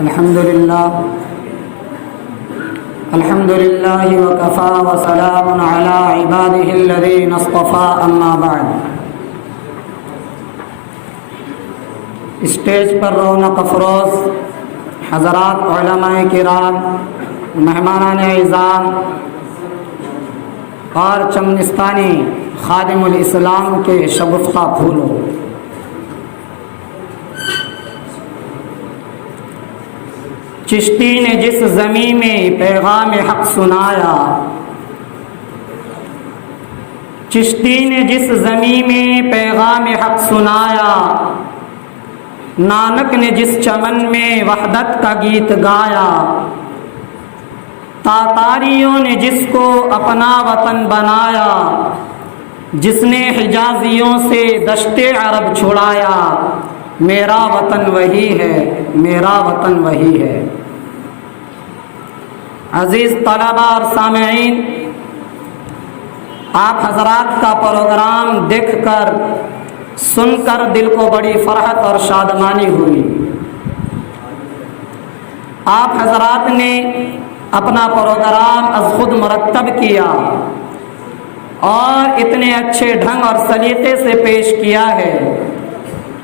الحمد لله وكفى وسلام على عباده الذين اصطفى اما بعد۔ اسٹیج پر رونق افروز حضرات علماء کرام، مہمانان اعزام اور چمنستانی خادم الاسلام کے شگفتہ پھولوں، چشتی نے جس زمین میں پیغام حق سنایا، چشتی نے جس زمین میں پیغام حق سنایا، نانک نے جس چمن میں وحدت کا گیت گایا، تاتاریوں نے جس کو اپنا وطن بنایا، جس نے حجازیوں سے دشت عرب چھڑایا، میرا وطن وہی ہے، میرا وطن وہی ہے۔ عزیز طلباء اور سامعین، آپ حضرات کا پروگرام دیکھ کر سن کر دل کو بڑی فرحت اور شادمانی ہوئی۔ آپ حضرات نے اپنا پروگرام از خود مرتب کیا اور اتنے اچھے ڈھنگ اور سلیقے سے پیش کیا ہے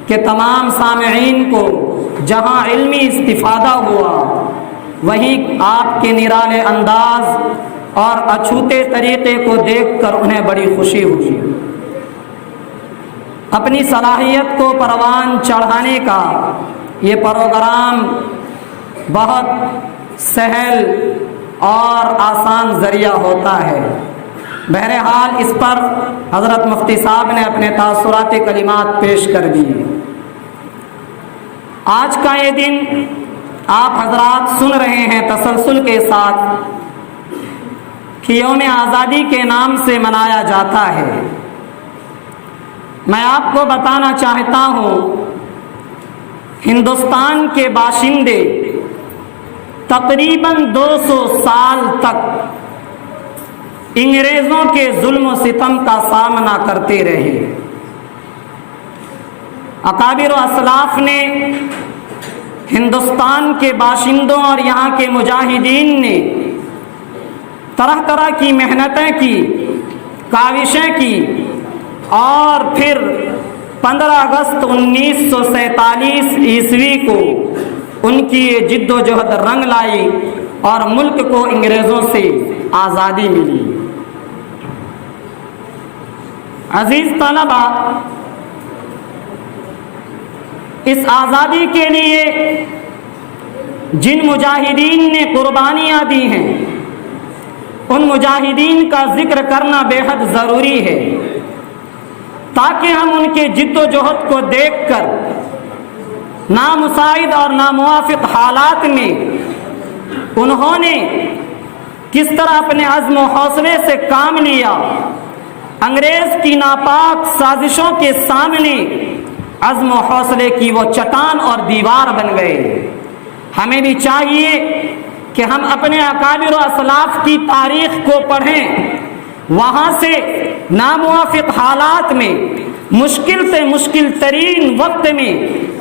کہ تمام سامعین کو جہاں علمی استفادہ ہوا، وہیں آپ کے نرالے انداز اور اچھوتے طریقے کو دیکھ کر انہیں بڑی خوشی ہوئی۔ اپنی صلاحیت کو پروان چڑھانے کا یہ پروگرام بہت سہل اور آسان ذریعہ ہوتا ہے۔ بہرحال اس پر حضرت مفتی صاحب نے اپنے تاثراتی کلمات پیش کر دیے۔ آج کا یہ دن آپ حضرات سن رہے ہیں تسلسل کے ساتھ کہ یوم آزادی کے نام سے منایا جاتا ہے۔ میں آپ کو بتانا چاہتا ہوں، ہندوستان کے باشندے تقریباً 200 سال تک انگریزوں کے ظلم و ستم کا سامنا کرتے رہے۔ اکابر و اسلاف نے، ہندوستان کے باشندوں اور یہاں کے مجاہدین نے طرح طرح کی محنتیں کی، کاوشیں کی، اور پھر 15 اگست 1947 عیسوی کو ان کی یہ جد و جہد رنگ لائی اور ملک کو انگریزوں سے آزادی ملی۔ عزیز طلبا، اس آزادی کے لیے جن مجاہدین نے قربانیاں دی ہیں، ان مجاہدین کا ذکر کرنا بے حد ضروری ہے، تاکہ ہم ان کے جد و جہد کو دیکھ کر نامساعد اور ناموافق حالات میں انہوں نے کس طرح اپنے عزم و حوصلے سے کام لیا، انگریز کی ناپاک سازشوں کے سامنے عزم و حوصلے کی وہ چٹان اور دیوار بن گئے۔ ہمیں بھی چاہیے کہ ہم اپنے اکابر و اسلاف کی تاریخ کو پڑھیں، وہاں سے ناموافق حالات میں، مشکل سے مشکل ترین وقت میں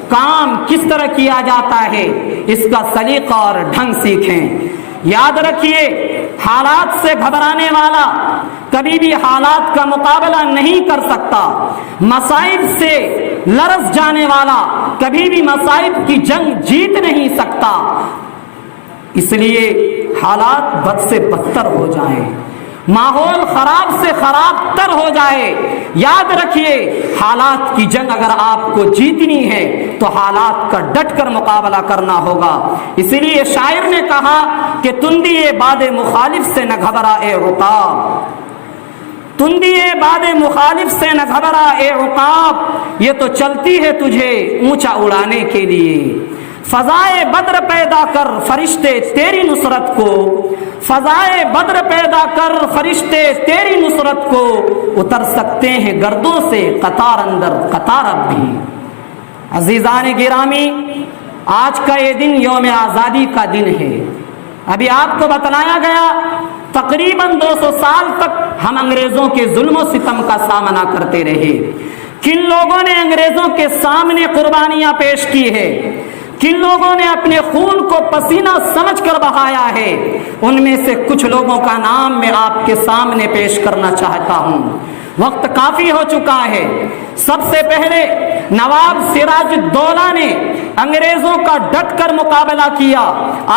کام کس طرح کیا جاتا ہے، اس کا سلیقہ اور ڈھنگ سیکھیں۔ یاد رکھیے، حالات سے گھبرانے والا کبھی بھی حالات کا مقابلہ نہیں کر سکتا، مصائب سے لرز جانے والا کبھی بھی مصائب کی جنگ جیت نہیں سکتا۔ اس لیے حالات بد سے بدتر ہو جائیں، ماحول خراب سے خراب تر ہو جائے، یاد رکھیے حالات کی جنگ اگر آپ کو جیتنی ہے تو حالات کا ڈٹ کر مقابلہ کرنا ہوگا۔ اسی لیے شاعر نے کہا کہ تندی باد مخالف سے نہ گھبرا اے عقاب، تندی باد مخالف سے نہ گھبرا اے عقاب، یہ تو چلتی ہے تجھے اونچا اڑانے کے لیے۔ فضائے بدر پیدا کر فرشتے تیری نصرت کو، فضائے بدر پیدا کر فرشتے تیری نصرت کو، اتر سکتے ہیں گردوں سے قطار اندر قطار اب بھی۔ عزیزان گرامی، آج کا یہ دن یوم آزادی کا دن ہے۔ ابھی آپ کو بتلایا گیا تقریباً 200 سال تک ہم انگریزوں کے ظلم و ستم کا سامنا کرتے رہے۔ کن لوگوں نے انگریزوں کے سامنے قربانیاں پیش کی ہے، کن لوگوں نے اپنے خون کو پسینہ سمجھ کر بہایا ہے، ان میں سے کچھ لوگوں کا نام میں آپ کے سامنے پیش کرنا چاہتا ہوں۔ وقت کافی ہو چکا ہے۔ سب سے پہلے نواب سراج الدولہ نے انگریزوں کا ڈٹ کر مقابلہ کیا۔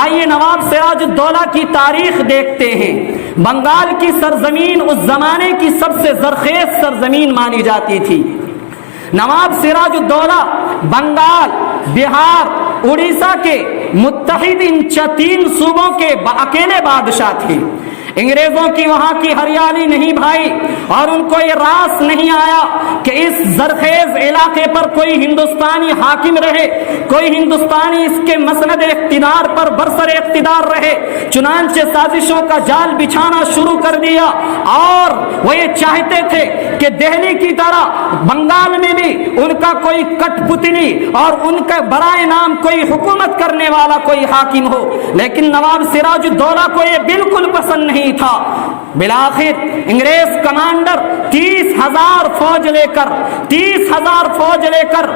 آئیے نواب سراج الدولہ کی تاریخ دیکھتے ہیں۔ بنگال کی سرزمین اس زمانے کی سب سے زرخیز سرزمین مانی جاتی تھی۔ نواب سراج الدولہ بنگال، بہار، اڑیسہ کے متحد ان 3 صوبوں کے اکیلے بادشاہ تھے۔ انگریزوں کی وہاں کی ہریالی نہیں بھائی، اور ان کو یہ راس نہیں آیا کہ اس زرخیز علاقے پر کوئی ہندوستانی حاکم رہے، کوئی ہندوستانی اس کے مسند اقتدار پر برسر اقتدار رہے۔ چنانچہ سازشوں کا جال بچھانا شروع کر دیا، اور وہ یہ چاہتے تھے کہ دہلی کی طرح بنگال میں بھی ان کا کوئی کٹ پتلی اور ان کا برائے نام کوئی حکومت کرنے والا کوئی حاکم ہو، لیکن نواب سراج الدولہ کو یہ بالکل پسند نہیں تھا۔ بالآخر انگریز کمانڈر 30,000 فوج لے کر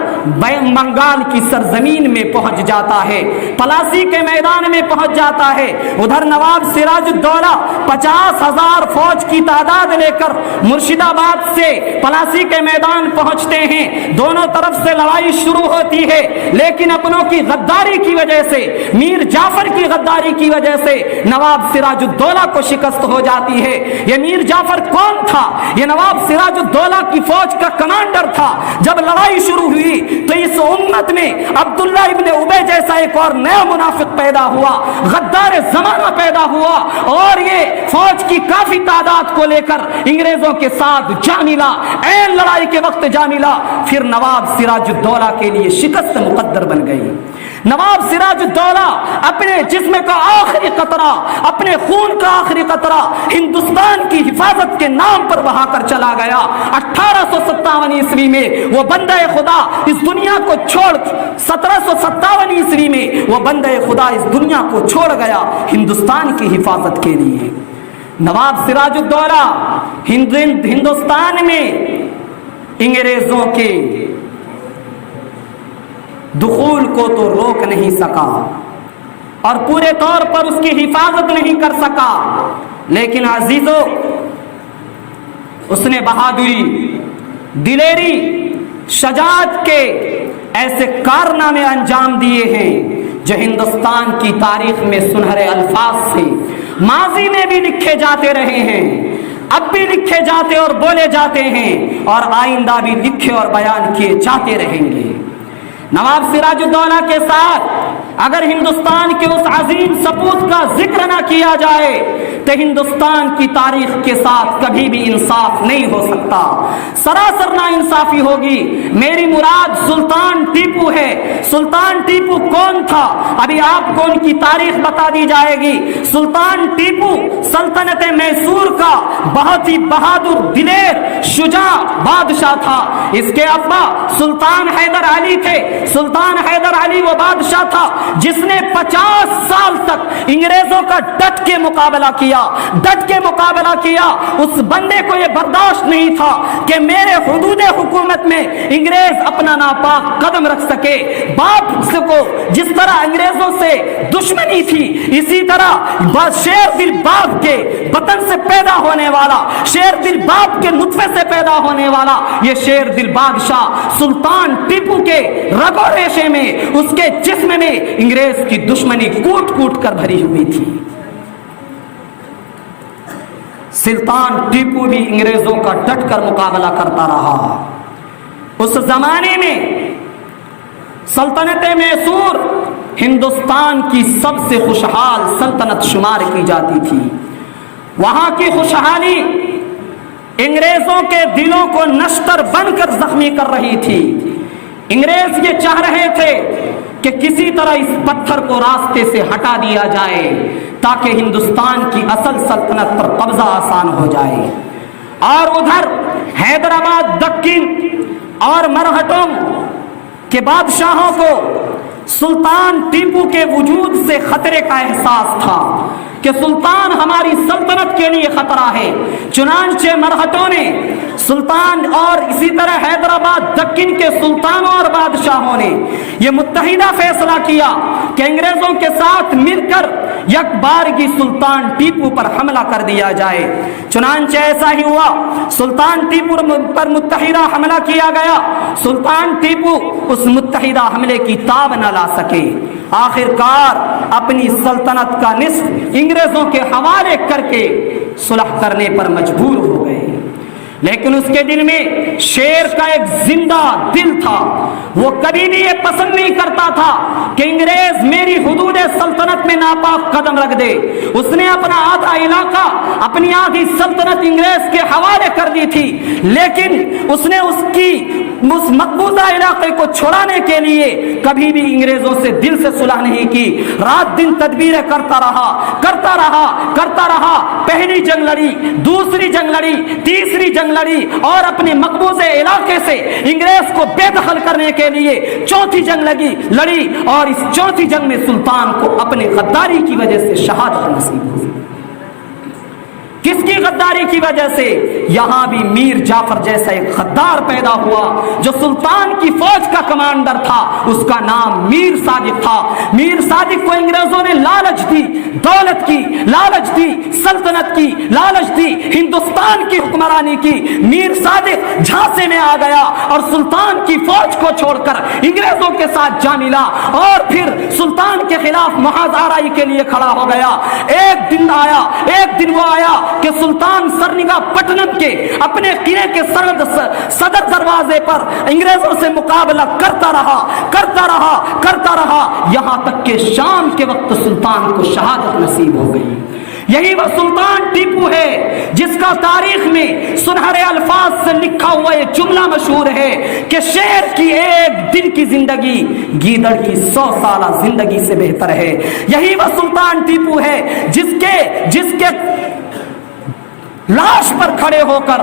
بنگال کی سرزمین میں پہنچ جاتا ہے، پلاسی کے میدان میں پہنچ جاتا ہے۔ ادھر نواب سراج الدولہ 50,000 فوج کی تعداد لے کر مرشد آباد سے پلاسی کے میدان پہنچتے ہیں۔ دونوں طرف سے لڑائی شروع ہوتی ہے، لیکن اپنوں کی غداری کی وجہ سے، میر جعفر کی غداری کی وجہ سے نواب سراج الدولہ کو شکست ہو جاتی ہے۔ یہ میر جعفر کون تھا؟ یہ نواب سراج الدولہ کی فوج کا کمانڈر تھا۔ جب لڑائی شروع ہوئی تو اس امت میں عبداللہ ابن ابی جیسا ایک اور نیا منافق پیدا ہوا، غدار زمانہ پیدا ہوا، اور یہ فوج کی کافی تعداد کو لے کر انگریزوں کے ساتھ جا ملا۔ عین لڑائی کے وقت جا ملا، پھر نواب سراج الدولہ کے لیے شکست مقدر بن گئی۔ نواب سراج الدولہ اپنے جسم کا آخری قطرہ، اپنے خون کا آخری قطرہ ہندوستان کی حفاظت کے نام پر بہا کر چلا گیا۔ 1857 عیسوی میں وہ بندہ خدا اس دنیا کو چھوڑ 1757 عیسوی میں وہ بندہ خدا اس دنیا کو چھوڑ گیا ہندوستان کی حفاظت کے لیے۔ نواب سراج الدولہ ہندوستان میں انگریزوں کے دخول کو تو روک نہیں سکا اور پورے طور پر اس کی حفاظت نہیں کر سکا، لیکن عزیزو اس نے بہادری، دلیری، شجاعت کے ایسے کارنامے انجام دیے ہیں جو ہندوستان کی تاریخ میں سنہرے الفاظ سے ماضی میں بھی لکھے جاتے رہے ہیں، اب بھی لکھے جاتے اور بولے جاتے ہیں، اور آئندہ بھی لکھے اور بیان کیے جاتے رہیں گے۔ نواب سراج الدولہ کے ساتھ اگر ہندوستان کے اس عظیم سپوت کا ذکر نہ کیا جائے تو ہندوستان کی تاریخ کے ساتھ کبھی بھی انصاف نہیں ہو سکتا، سراسر نا انصافی ہوگی۔ میری مراد سلطان ٹیپو ہے۔ سلطان ٹیپو کون تھا؟ ابھی آپ کو ان کی تاریخ بتا دی جائے گی۔ سلطان ٹیپو سلطنت میسور کا بہت ہی بہادر، دلیر، شجاع بادشاہ تھا۔ اس کے ابا سلطان حیدر علی تھے۔ سلطان حیدر علی وہ بادشاہ تھا جس نے 50 سال تک انگریزوں کا ڈٹ کے مقابلہ کیا۔ اس بندے کو یہ برداشت نہیں تھا کہ میرے حدود حکومت میں انگریز اپنا ناپاک قدم رکھ سکے۔ باپ کو جس طرح انگریزوں سے دشمنی تھی، اسی طرح شیر دل باپ کے بطن سے پیدا ہونے والا، شیر دل باپ کے نطفے سے پیدا ہونے والا یہ شیر دل بادشاہ سلطان ٹیپو کے رگو ریشے میں، اس کے جسم میں انگریز کی دشمنی کوٹ کوٹ کر بھری ہوئی تھی۔ سلطان ٹیپو بھی انگریزوں کا ڈٹ کر مقابلہ کرتا رہا۔ اس زمانے میں سلطنت میسور ہندوستان کی سب سے خوشحال سلطنت شمار کی جاتی تھی۔ وہاں کی خوشحالی انگریزوں کے دلوں کو نشتر بن کر زخمی کر رہی تھی۔ انگریز یہ چاہ رہے تھے کہ کسی طرح اس پتھر کو راستے سے ہٹا دیا جائے تاکہ ہندوستان کی اصل سلطنت پر قبضہ آسان ہو جائے، اور ادھر حیدرآباد، دکن اور مرہٹوں کے بادشاہوں کو सुल्तान टीपू के वजूद से खतरे का एहसास था कि सुल्तान हमारी सल्तनत के लिए खतरा है। चुनांचे मरहटों ने सुल्तान और इसी तरह हैदराबाद दक्कन के सुल्तानों और बादशाहों ने यह मुत्तहिदा फैसला किया कि अंग्रेजों के साथ मिलकर यकबारगी सुल्तान टीपू पर हमला कर दिया जाए। चुनांचे ऐसा ही हुआ, सुल्तान टीपू पर मुत्तहिदा हमला किया गया। सुल्तान टीपू उस मुत्तहिदा हमले की ताब न ला सके, आखिरकार अपनी सल्तनत का निस्फ अंग्रेजों के हवाले करके सुलह करने पर मजबूर हो गए। लेकिन उसके दिल में शेर का एक जिंदा दिल था। वो कभी भी ये पसंद नहीं करता था कि अंग्रेज मेरी हुदूद सल्तनत में नापाक कदम रख दे। उसने अपना आधा इलाका, अपनी आधी सल्तनत अंग्रेज के हवाले कर दी थी, लेकिन उसने उस मकबूजा इलाके को छुड़ाने के लिए कभी भी अंग्रेजों से दिल से सुलह नहीं की। रात दिन तदबीरें करता रहा। पहली जंग लड़ी, दूसरी जंग लड़ी, तीसरी जंग लड़ी और अपने मकबूजे इलाके से अंग्रेज को बेदखल करने के लिए चौथी जंग लड़ी और इस चौथी जंग में सुल्तान को अपने गद्दारी की वजह से शहादत नसीब हुई। किसकी गद्दारी की वजह से? यहां भी मीर जाफर जैसा एक गद्दार पैदा हुआ जो सुल्तान की फौज का कमांडर था। उसका नाम मीर सादिक था। मीर सादिक को अंग्रेजों ने लालच दी, दौलत की लालच दी, सल्तनत की लालच दी, हिंदुस्तान की हुक्मरानी की। मीर सादिक झांसे में आ गया और सुल्तान की फौज को छोड़कर अंग्रेजों के साथ जा मिला और फिर सुल्तान के खिलाफ मुहाज़ाराई के लिए खड़ा हो गया। एक दिन वो आया कि सुल्तान सरनिगा पटनम के अपने किले के सदर दरवाजे पर अंग्रेजों से मुकाबला करता रहा यहां तक कि शाम के वक्त सुल्तान को शहादत नसीब हो गई। यही वह सुल्तान टीपू है जिसका तारीख में सुनहरे अल्फाज से लिखा हुआ ये जुमला मशहूर है कि शेर की एक दिन की जिंदगी गीदड़ की 100 साल जिंदगी से बेहतर है। यही वह सुल्तान टीपू है जिसके लाश पर खड़े होकर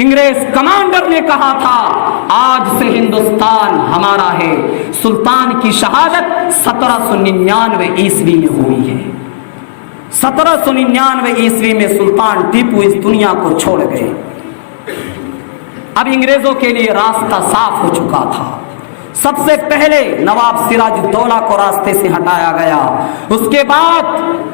अंग्रेज कमांडर ने कहा था आज से हिंदुस्तान हमारा है। सुल्तान की शहादत 1799 ईस्वी में हुई है। 1799 ईस्वी में सुल्तान टीपू इस दुनिया को छोड़ गए। अब अंग्रेजों के लिए रास्ता साफ हो चुका था। सबसे पहले नवाब सिराजुद्दौला को रास्ते से हटाया गया। उसके बाद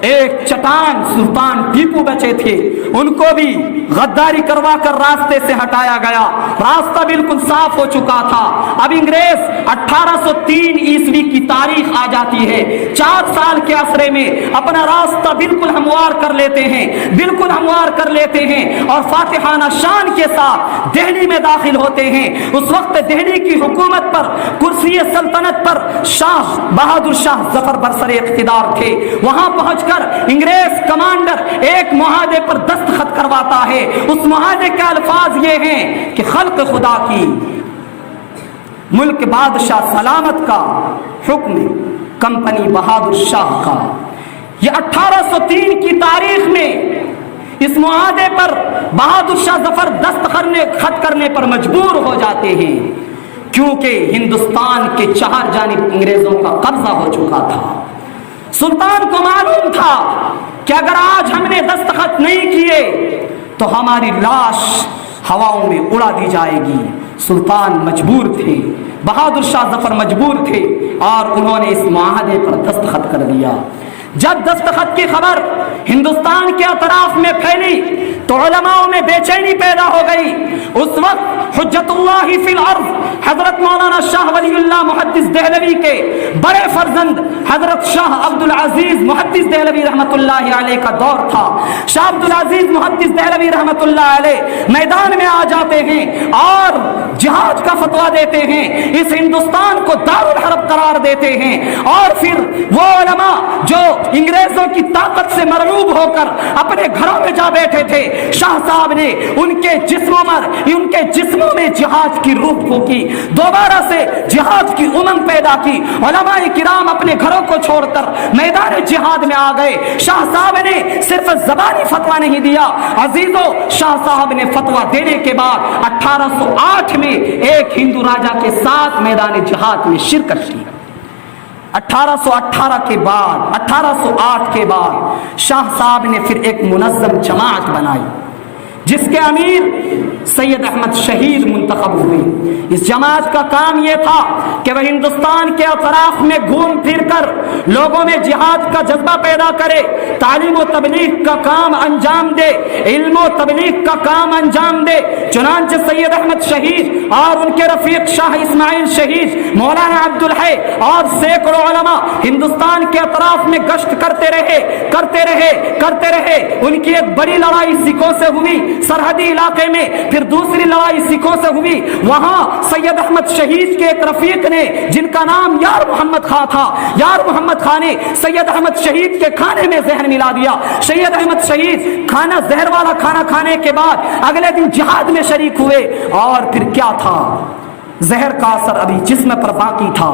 एक चटान सुल्तान टीपू बचे थे, उनको भी गद्दारी करवा कर रास्ते से हटाया गया। रास्ता बिल्कुल साफ हो चुका था। अब अंग्रेज 1803 ईस्वी की तारीख आ जाती है। 4 साल के असरे में अपना रास्ता बिल्कुल हमवार कर लेते हैं और फातिहाना शान के साथ दिल्ली में दाखिल होते हैं। उस वक्त दिल्ली की हुकूमत पर कुर्सी सल्तनत पर शाह बहादुर शाह जफर बरसरे इख्तिदार थे। वहां पहुंचकर अंग्रेज कमांडर एक मुआहदे पर दस्तखत करवाता है। उस मुआहदे के अल्फाज ये हैं कि खल्क खुदा की, मुल्क बादशाह सलामत का, हुक्म कंपनी बहादुर शाह का। ये 1803 की तारीख में इस मुआहदे पर बहादुर शाह जफर दस्तखत करने पर मजबूर हो जाते हैं, क्योंकि हिंदुस्तान के 4 जानिब अंग्रेजों का कब्जा हो चुका था। सुल्तान को मालूम था कि अगर आज हमने दस्तखत नहीं किए तो हमारी लाश हवाओं में उड़ा दी जाएगी। सुल्तान मजबूर थे, बहादुर शाह जफर मजबूर थे और उन्होंने इस मुआहदे पर दस्तखत कर दिया। जब दस्तखत की खबर हिंदुस्तान के अतराफ में फैली तो उलमाओं में बेचैनी पैदा हो गई। उस वक्त हुज्जतुल्लाह फिल अर्ज़ हजरत मौलाना शाह वलीउल्लाह मुहद्दिस देहलवी के बड़े फर्जंद हजरत शाह अब्दुल अजीज मुहद्दिस देहलवी रहमतुल्लाह अलैह का दौर था। शाह अब्दुल अजीज मुहद्दिस देहलवी रहमतुल्लाह अलैह मैदान में आ जाते हैं और जिहाद का फतवा देते हैं, इस हिंदुस्तान को दारुल हर्ब करार देते हैं। और फिर वो उलमा जो अंग्रेजों की ताकत से मरलूब होकर अपने घरों में जा बैठे थे, शाह साहब ने उनके जिस्मों में जिहाद की रूह फूकी, दोबारा से जिहाद की उमंग पैदा की। उलमाए किराम अपने घरों को छोड़कर मैदान जिहाद में आ गए। शाह साहब ने सिर्फ ज़बानी फतवा नहीं दिया अजीजों, शाह साहब ने फतवा देने के बाद 1808 में एक हिंदू राजा के साथ मैदान जिहाद में शिरकत की। 1818 کے بعد 1808 کے بعد شاہ صاحب نے پھر ایک منظم جماعت بنائی جس کے امیر سید احمد شہید منتخب ہوئے۔ اس جماعت کا کام یہ تھا کہ وہ ہندوستان کے اطراف میں گھوم پھر کر لوگوں میں جہاد کا جذبہ پیدا کرے، تعلیم و تبلیغ کا کام انجام دے، علم و تبلیغ کا کام انجام دے۔ چنانچہ سید احمد شہید اور ان کے رفیق شاہ اسماعیل شہید، مولانا عبدالحی اور سینکڑوں علماء ہندوستان کے اطراف میں گشت کرتے رہے۔ ان کی ایک بڑی لڑائی سکھوں سے ہوئی سرحدی علاقے میں، پھر دوسری لڑائی سکھوں سے ہوئی۔ وہاں سید احمد شہید کے ایک رفیق نے جن کا نام یار محمد خان تھا، یار محمد خان نے سید احمد شہید کے کھانے میں زہر ملا دیا۔ سید احمد شہید زہر والا کھانا کھانے کے بعد اگلے دن جہاد میں شریک ہوئے، اور پھر کیا تھا، زہر کا اثر ابھی جسم پر باقی تھا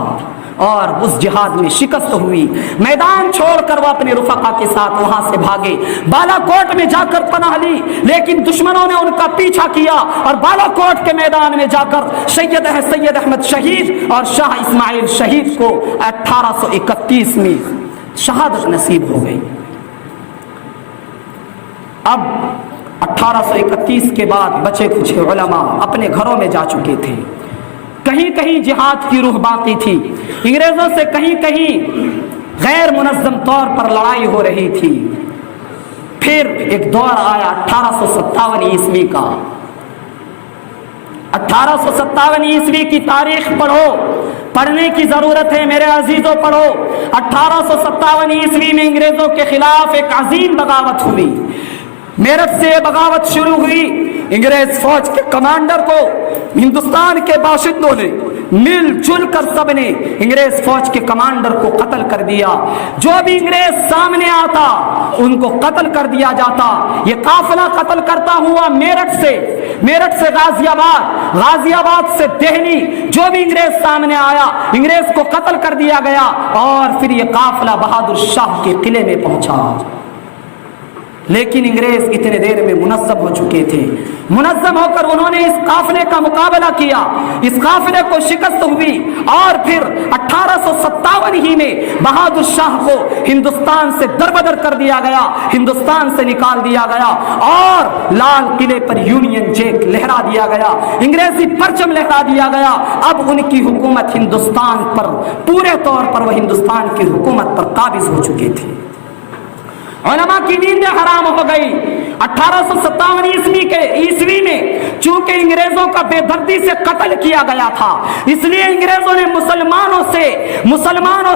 اور اس جہاد میں شکست ہوئی۔ میدان چھوڑ کر وہ اپنے رفقا کے ساتھ وہاں سے بھاگے، بالا کوٹ میں جا کر پناہ لی، لیکن دشمنوں نے ان کا پیچھا کیا اور بالا کوٹ کے میدان میں جا کر سید احمد شہید اور شاہ اسماعیل شہید کو 1831 میں شہادت نصیب ہو گئی۔ اب 1831 کے بعد بچے کچھ علماء اپنے گھروں میں جا چکے تھے، کہیں کہیں جہاد کی روح باقی تھی، انگریزوں سے کہیں کہیں غیر منظم طور پر لڑائی ہو رہی تھی۔ پھر ایک دور آیا 1857 عیسوی کا۔ 1857 عیسوی کی تاریخ پڑھو، پڑھنے کی ضرورت ہے میرے عزیزوں، پڑھو۔ 1857 عیسوی میں انگریزوں کے خلاف ایک عظیم بغاوت ہوئی۔ میرٹھ سے بغاوت شروع ہوئی۔ انگریز فوج کے کمانڈر کو ہندوستان کے باشندوں نے مل جل کر سب نے انگریز فوج کے کمانڈر کو قتل کر دیا۔ جو بھی انگریز سامنے آتا ان کو قتل کر دیا جاتا۔ یہ قافلہ قتل کرتا ہوا میرٹھ سے غازی آباد سے دہلی، جو بھی انگریز سامنے آیا انگریز کو قتل کر دیا گیا، اور پھر یہ قافلہ بہادر شاہ کے قلعے میں پہنچا۔ لیکن انگریز اتنے دیر میں منظم ہو چکے تھے۔ منظم ہو کر انہوں نے اس قافلے کا مقابلہ کیا، اس قافلے کو شکست ہوئی، اور پھر 1857 ہی میں بہادر شاہ کو ہندوستان سے دربدر کر دیا گیا، ہندوستان سے نکال دیا گیا، اور لال قلعے پر یونین جیک لہرا دیا گیا، انگریزی پرچم لہرا دیا گیا۔ اب ان کی حکومت ہندوستان پر پورے طور پر وہ ہندوستان کی حکومت پر قابض ہو چکے تھے۔ علماء کی نیندیں حرام ہو گئی۔ 1857 عیسوی میں چونکہ انگریزوں کا بے دردی سے قتل کیا گیا تھا، اس لیے انگریزوں نے مسلمانوں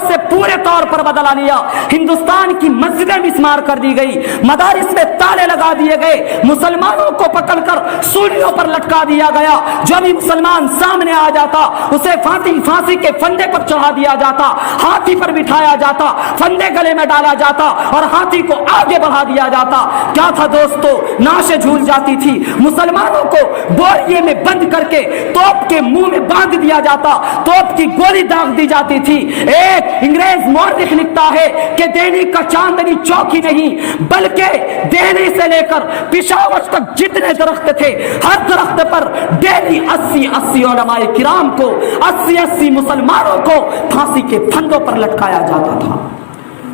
سے پورے طور پر بدلہ لیا۔ ہندوستان کی مسجدیں مسمار کر دی گئی، مدارس میں تالے لگا دیے گئے، مسلمانوں کو پکڑ کر سولیوں پر لٹکا دیا گیا۔ جو بھی مسلمان سامنے آ جاتا اسے پھانسی کے پھندے پر چڑھا دیا جاتا، ہاتھی پر بٹھایا جاتا، پھندے گلے میں ڈالا جاتا اور ہاتھی کو آگے بڑھا دیا جاتا۔ کیا تھا دوستو، ناشیں جھول جاتی تھی، مسلمانوں کو بوریے میں بند کر کے توپ کے منہ میں باندھ دیا جاتا، توپ کی گولی داغ دی جاتی تھی۔ ایک انگریز مورخ لکھتا ہے کہ دہلی کا چاندنی چوک ہی نہیں بلکہ دہلی سے لے کر پشاور تک جتنے درخت تھے، ہر درخت پر ڈیلی 80 علماء کرام کو، 80 مسلمانوں کو پھانسی کے پھندوں پر لٹکایا جاتا تھا۔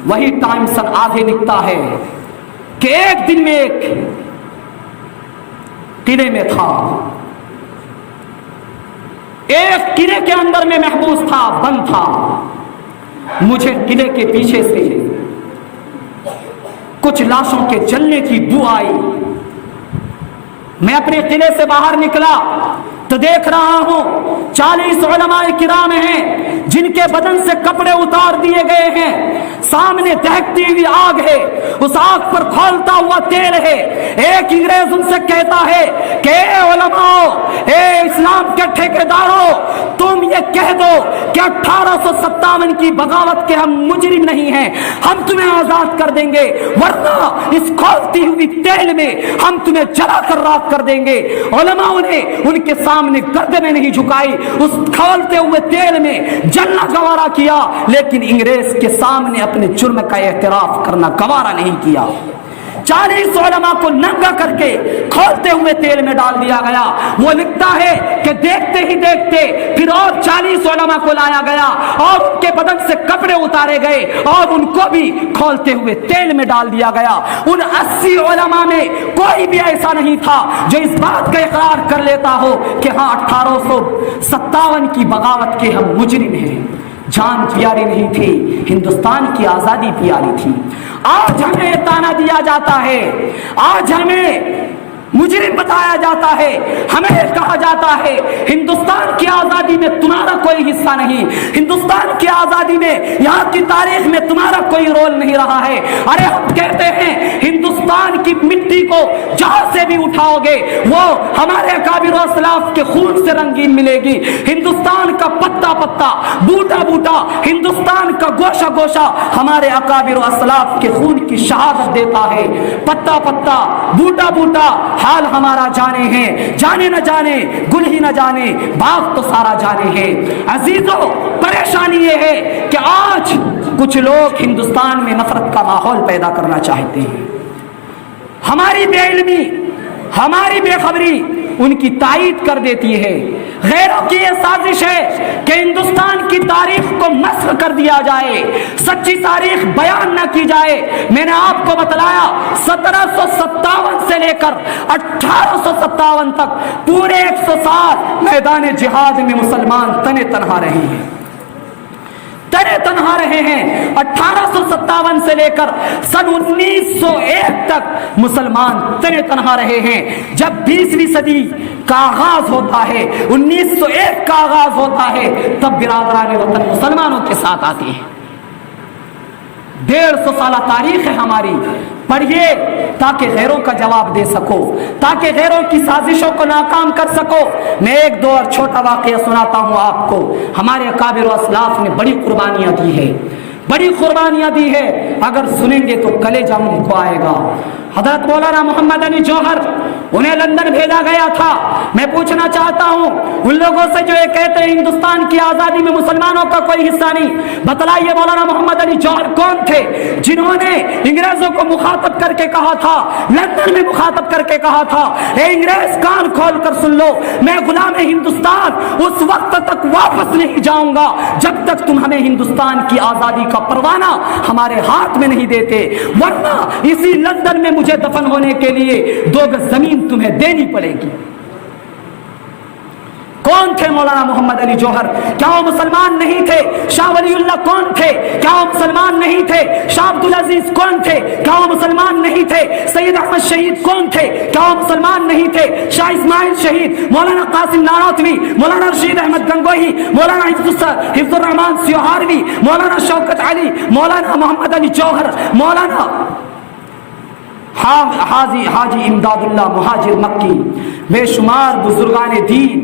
وہی ٹائمسن آگے لکھتا ہے کہ ایک دن میں ایک قلعے میں تھا، ایک قلعے کے اندر میں محبوس تھا، بند تھا۔ مجھے قلعے کے پیچھے سے کچھ لاشوں کے جلنے کی بو آئی۔ میں اپنے قلعے سے باہر نکلا تو دیکھ رہا ہوں 40 علماء کرام ہیں جن کے بدن سے کپڑے اتار دیے گئے ہیں، سامنے دہکتی ہوئی آگ ہے، اس آگ پر کھولتا ہوا تیل ہے۔ ایک انگریز ان سے کہتا ہے کہ اے علماء، اے اسلام کے ٹھیکیداروں، تم یہ کہہ دو کہ 1857 کی بغاوت کے ہم مجرم نہیں ہیں، ہم تمہیں آزاد کر دیں گے، ورنہ اس کھولتی ہوئی تیل میں ہم تمہیں جلا کر راکھ کر دیں گے۔ علماء نے ان کے سامنے گردنیں نہیں جھکائی، اس کھولتے ہوئے تیل میں جلنا گوارا کیا، لیکن انگریز کے سامنے اپنے جرم کا اعتراف کرنا گوارا نہیں کیا۔ 40 उलमा को नंगा करके खोलते हुए तेल में डाल दिया गया। वो लिखता है कि देखते ही देखते फिर और 40 उलमा को लाया गया और उनके बदन से कपड़े उतारे गए और उनको भी खोलते हुए तेल में डाल दिया गया। उन 80 उलमा में कोई भी ऐसा नहीं था जो इस बात का इकरार कर लेता हो कि हाँ 1857 की बगावत के हम मुजरिम हैं। जान प्यारी नहीं थी, हिंदुस्तान की आजादी प्यारी थी। आज हमें ताना दिया जाता है, आज हमें मुजरिम बताया जाता है, हमें कहा जाता है हिंदुस्तान की आजादी में तुम्हारा कोई हिस्सा नहीं, हिंदुस्तान की आजादी में यहाँ की तारीख में तुम्हारा कोई रोल नहीं रहा है। अरे हम कहते हैं हिंदुस्तान की मिट्टी को जहां से भी उठाओगे वो हमारे अकाबिर व असलाफ के खून से रंगीन मिलेगी। हिंदुस्तान का पत्ता पत्ता, बूटा बूटा, हिंदुस्तान का गोशा गोशा हमारे अकाबिर व असलाफ के खून की शहादत देता है। पत्ता पत्ता, बूटा बूटा हाल हमारा जाने हैं, जाने न जाने गुल ही न जाने बाग तो सारा जाने है। अजीजों, परेशानी ये है कि आज कुछ लोग हिंदुस्तान में नफरत का माहौल पैदा करना चाहते हैं। हमारी बेइल्मी, हमारी बेखबरी उनकी तायीद कर देती है। गैरों की यह साजिश है कि हिंदुस्तान की तारीख को नस्ख कर दिया जाए, सच्ची तारीख बयान न की जाए। मैंने आपको बतलाया 1757 से लेकर 1857 तक पूरे 100 साल मैदान जिहाद में मुसलमान तने तनहा रहे हैं, तने तनहा रहे हैं। 1857 से लेकर सन 1901 तक मुसलमान तने तनहा रहे हैं। जब 20वीं सदी का आगाज होता है, 1901 का आगाज होता है, तब बिरादरान वतन मुसलमानों के साथ आते हैं। 150 साल तारीख है हमारी, पढ़िए ताकि गैरों का जवाब दे सको, ताकि गैरों की साजिशों को नाकाम कर सको। मैं एक दो और छोटा वाकया सुनाता हूँ आपको। हमारे अकाबिर व असलाफ ने बड़ी कुर्बानियां दी है, बड़ी कुर्बानियां दी है। अगर सुनेंगे तो कलेजा मुंह को आएगा। हजरत मौलाना मोहम्मद अली जौहर, उन्हें लंदन भेजा गया था। मैं पूछना चाहता हूं उन लोगों से जो ये कहते हैं हिंदुस्तान की आजादी में मुसलमानों का कोई हिस्सा नहीं, बतलाइए मौलाना मोहम्मद अली जौहर कौन थे जिन्होंने अंग्रेजों को मुखातब करके कहा था, लंदन में मुखातब करके कहा था, ए अंग्रेज कान खोल कर सुन लो, मैं गुलाम हिंदुस्तान उस वक्त तक वापस नहीं जाऊंगा जब तक तुम हमें हिंदुस्तान की आजादी का परवाना हमारे हाथ में नहीं देते, वरना इसी लंदन में मुझे दफन होने के लिए 2 गज जमीन तुम्हें देनी पड़ेगी। कौन थे मौलाना मोहम्मद अली जौहर? क्या वो मुसलमान नहीं थे? शाह वलीउल्लाह कौन थे? क्या वो मुसलमान नहीं थे? शाह अब्दुल अजीज कौन थे? क्या वो मुसलमान नहीं थे? सैयद अहमद शहीद कौन थे? क्या वो मुसलमान नहीं थे? शाह इस्माइल शहीद, मौलाना कासिम नानावतवी, मौलाना रशीद अहमद गंगोही, मौलाना हिफ्जुर रहमान सियोहारवी, मौलाना शौकत अली, मौलाना मोहम्मद अली जौहर, मौलाना हाजी इमदादुल्लाह मुहाजिर मक्की, बेशुमार बुजुर्गान दीन,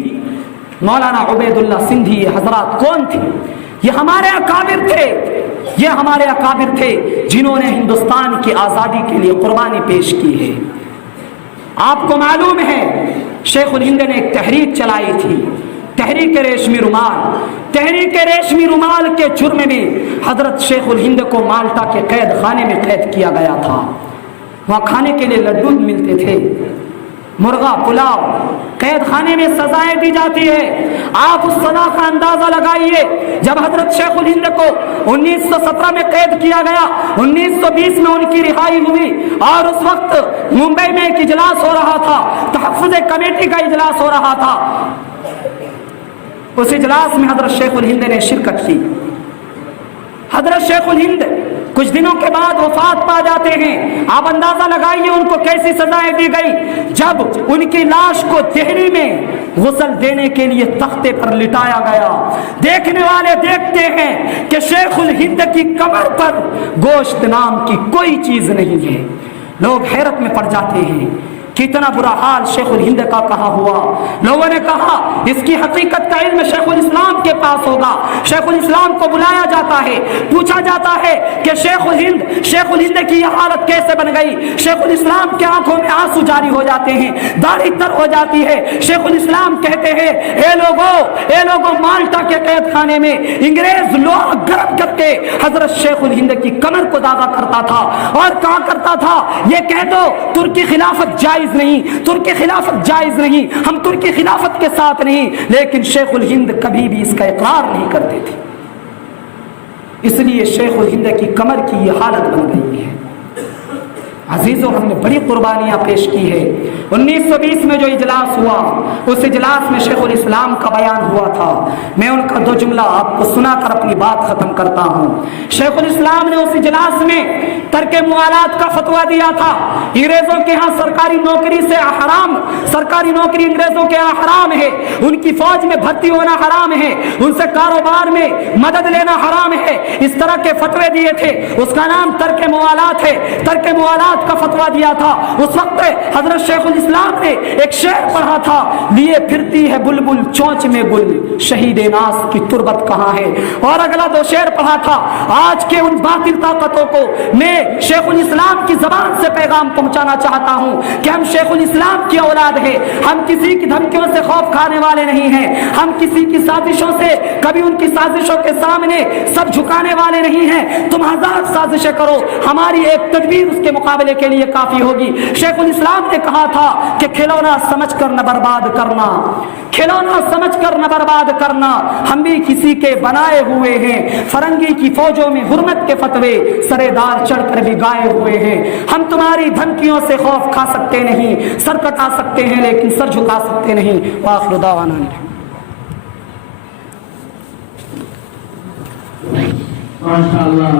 मौलाना उबैदुल्लाह सिंधी, हजरात कौन थे? ये हमारे अकाबिर थे, ये हमारे अकाबिर थे जिन्होंने हिंदुस्तान की आज़ादी के लिए कुर्बानी पेश की है। आपको मालूम है शेखुल हिंद ने एक तहरीक चलाई थी, तहरीक रेशमी रुमाल। तहरीक रेशमी रुमाल के जुर्म में हजरत शेखुल हिंद को माल्टा के कैद खाने में कैद किया गया था। वहाँ खाने के लिए लड्डू मिलते थे, मुर्गा पुलाव, कैद खाने में सजाएं दी जाती है। आप उस सजा का अंदाजा लगाइए। जब हजरत शेखुल हिंद को 1917 में कैद किया गया, 1920 में उनकी रिहाई हुई और उस वक्त मुंबई में एक इजलास हो रहा था, तहफ़्फ़ुज़ कमेटी का इजलास हो रहा था। उस इजलास में हजरत शेखुल हिंद ने शिरकत की। हजरत शेखुल हिंद कुछ दिनों के बाद वफात पा जाते हैं। आप अंदाजा लगाइए उनको कैसी सजाएं दी गई। जब उनकी लाश को दिल्ली में गुस्ल देने के लिए तख्ते पर लिटाया गया, देखने वाले देखते हैं कि शेखुल हिंद की कमर पर गोश्त नाम की कोई चीज नहीं है। लोग हैरत में पड़ जाते हैं कितना बुरा हाल शेखुल हिंद का कहा हुआ। लोगों ने कहा इसकी हकीकत का इल्म शेखुल इस्लाम के पास होगा। शेखुल इस्लाम को बुलाया जाता है, पूछा जाता है कि शेखुल हिंद की यह हालत कैसे बन गई। शेखुल इस्लाम की आंखों में आंसू जारी हो जाते हैं, दाढ़ी तर हो जाती है। शेखुल इस्लाम कहते हैं ए लोगों माल्टा के कैद खाने में इंग्रेज लोहा गर्म करके हजरत शेखुल हिंद की कमर को दागा करता था और कहा करता था ये कह दो तुर्की खिलाफत जायज नहीं, तुर्की खिलाफत जायज नहीं, हम तुर्की खिलाफत के साथ नहीं। लेकिन शेखुल हिंद कभी भी इसका इकरार नहीं करते थे। इसलिए शेखुल हिंद की कमर की ये हालत बन गई है। अजीजों, हमने बड़ी कुर्बानियां पेश की है। 1920 में जो इजलास हुआ उस इजलास में शेखुल इस्लाम का बयान हुआ था। मैं उनका 2 जुमला आपको सुनाकर अपनी बात खत्म करता हूँ। शेखुल इस्लाम ने उस इजलास में तर्के मुआलात का फतवा दिया था। अंग्रेजों के यहाँ सरकारी नौकरी से हराम, सरकारी नौकरी अंग्रेजों के यहाँ हराम है, उनकी फौज में भर्ती होना हराम है, उनसे कारोबार में मदद लेना हराम है। इस तरह के फतवे दिए थे, उसका नाम तर्के मुआलात है। तर्के मुआलात का फतवा दिया था। उस वक्त हजरत शेखुल इस्लाम ने एक शेर पढ़ा था, लिए फिरती है बुलबुल चोंच में गुल, शहीद नास की तुरबत कहाँ है। और अगला 2 शेर पढ़ा था, आज के उन बातिल ताकतों को मैं शेखुल इस्लाम की जबान से पैगाम पहुंचाना चाहता हूं कि हम शेखुल इस्लाम की औलाद है, हम किसी की धमकियों से खौफ खाने वाले नहीं हैं, हम किसी की साजिशों से कभी उनकी साजिशों के सामने सब झुकाने वाले नहीं हैं। तुम 1000 साजिशें करो, हमारी एक तदबीर उसके मुकाबले के लिए काफी होगी। शेखुल इस्लाम ने कहा था कि खिलौना समझकर न बर्बाद करना, खिलौना समझकर न बर्बाद करना, हम भी किसी के बनाए हुए हैं। फरंगी की फौजों में हुर्मत के फतवे सरेदार चढ़कर भी गाए हुए हैं। हम तुम्हारी धमकियों से खौफ खा सकते नहीं, सर कटा सकते हैं लेकिन सर झुका सकते नहीं। वाखिर दावाना माशाअल्लाह।